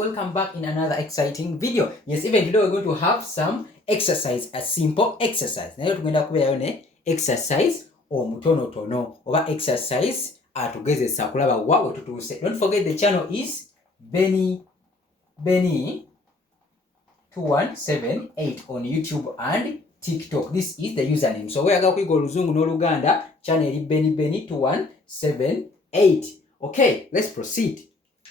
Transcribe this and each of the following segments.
welcome back in another exciting video. Yes, even today we're going to have some exercise, a simple exercise. Nayo tugenda kubeerayo ne exercise omutonotono oba exercise atugezesa kulaba wa we tutuuse. Don't forget the channel is Benny 2178 on YouTube and TikTok. This is the username. So we are going to go Oluzungu n'Oluganda channel Benny 2178. Okay, let's proceed.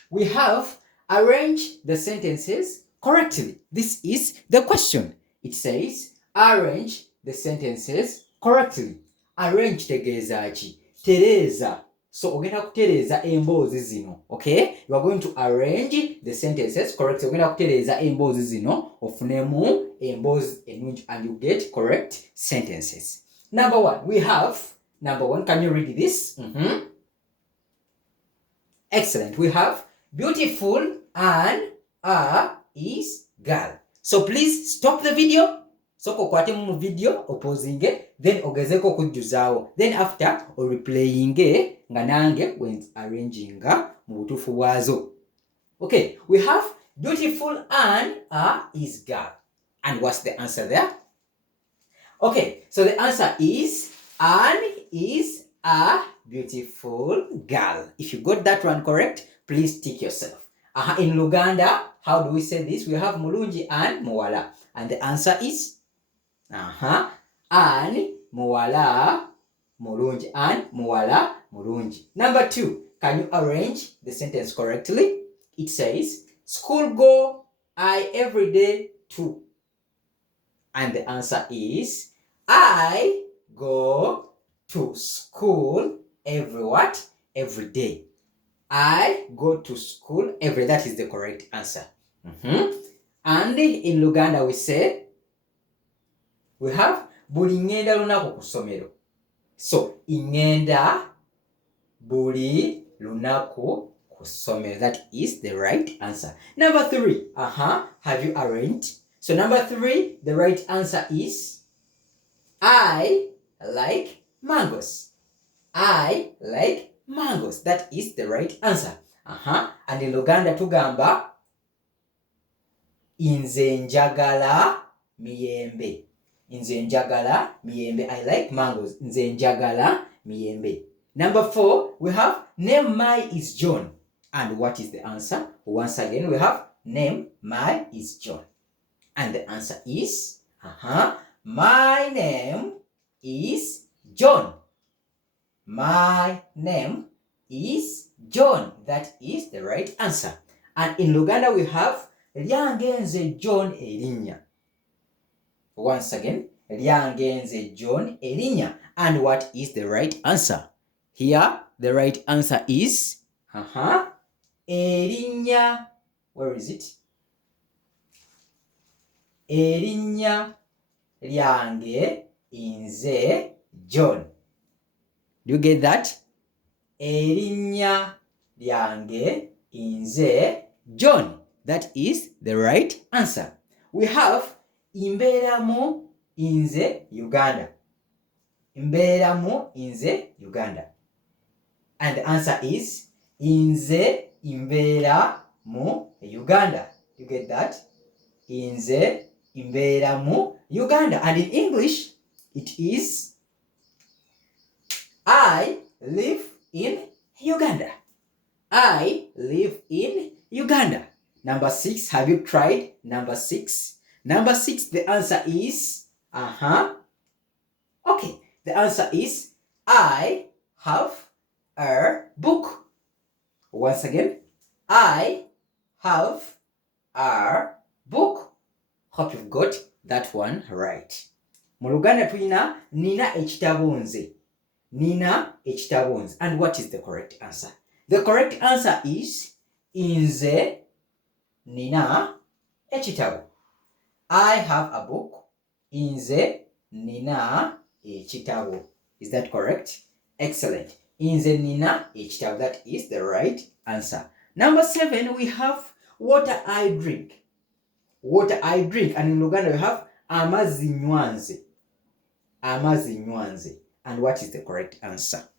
We have arrange the sentences correctly. This is the question. It says arrange the sentences correctly. Arrange tegeeza ki? Tereza. So ogenda kutereza emboozi zino. Okay? You are going to arrange the sentences correctly. Ogenda kutereza emboozi zino ofunemu emboozi ennungi and you get correct sentences. Number one, we have number one. Can you read this? Excellent. We have beautiful and is girl. So please stop the video. So kokwate mu video opposing then ogezeko kujjuzaawo. Then after or replaying nga nange when arranging mu butuufu bwazo. Okay, we have beautiful and is girl. And what's the answer there? Okay, so the answer is Anne is a beautiful girl. If you got that one correct, please tick yourself. In Luganda, how do we say this? We have mulungi and muwala. And the answer is Anne muwala mulungi and muwala mulungi. Number two, can you arrange the sentence correctly? It says, school go I every day too. And the answer is, I go to school every day. I go to school every day. That is the correct answer. And in Luganda we say, we have buli ngenda lunaku ku ssomero. So, ingenda buli lunaku ku ssomero. That is the right answer. Number three, have you arranged? So number three, the right answer is, I like mangoes. I like mangoes. That is the right answer. And in Luganda tugamba, inze njagala miyembe. Inze njagala miyembe. I like mangoes. Nze njagala miyembe. Number four, we have name my is John. And what is the answer? Once again, we have name my is John. And the answer is, my name is John. My name is John. That is the right answer. And in Luganda we have lyangenze John erinnya. Once again, lyangenze John erinnya. And what is the right answer? Here, the right answer is, erinnya. Where is it? Erinnya lyange inze John. Do you get that? Erinnya lyange inze John. That is the right answer. We have imbeeramu inze Uganda. Imbeeramu inze Uganda. And the answer is inze imbeera mu Uganda. You get that? Inze imbeera mu Uganda. And in English, it is I live in Uganda. I live in Uganda. Number six, have you tried number six? Number six, the answer is, okay, the answer is, I have a book. Once again, I have a book. Hope you've got that one right. Mu Luganda tulina nina ekitabo nze. Nina ekitabo nze. And what is the correct answer? The correct answer is nze nina ekitabo. I have a book. Nze nina ekitabo. Is that correct? Excellent. Nze nina ekitabo. That is the right answer. Number seven, we have water I drink. Water I drink. And in Luganda we have amazzi nywanze. Amazzi nywanze. And what is the correct answer?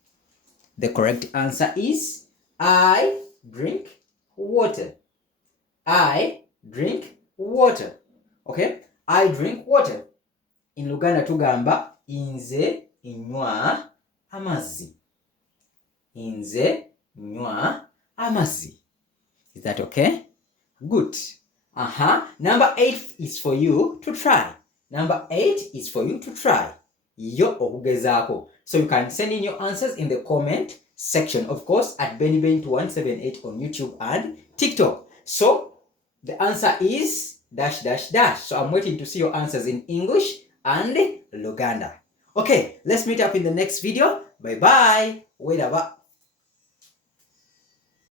The correct answer is I drink water. I drink water. Okay? I drink water. In Luganda tugamba nze nywa amazzi. Nze nywa amazzi. Is that okay? Good. Number 8 is for you to try. Number 8 is for you to try. Yo okugezaako. So you can send in your answers in the comment section, of course, at BennyBent178 on YouTube and TikTok. So the answer is ... So I'm waiting to see your answers in English and Luganda. Okay, let's meet up in the next video. Bye bye. Wait about.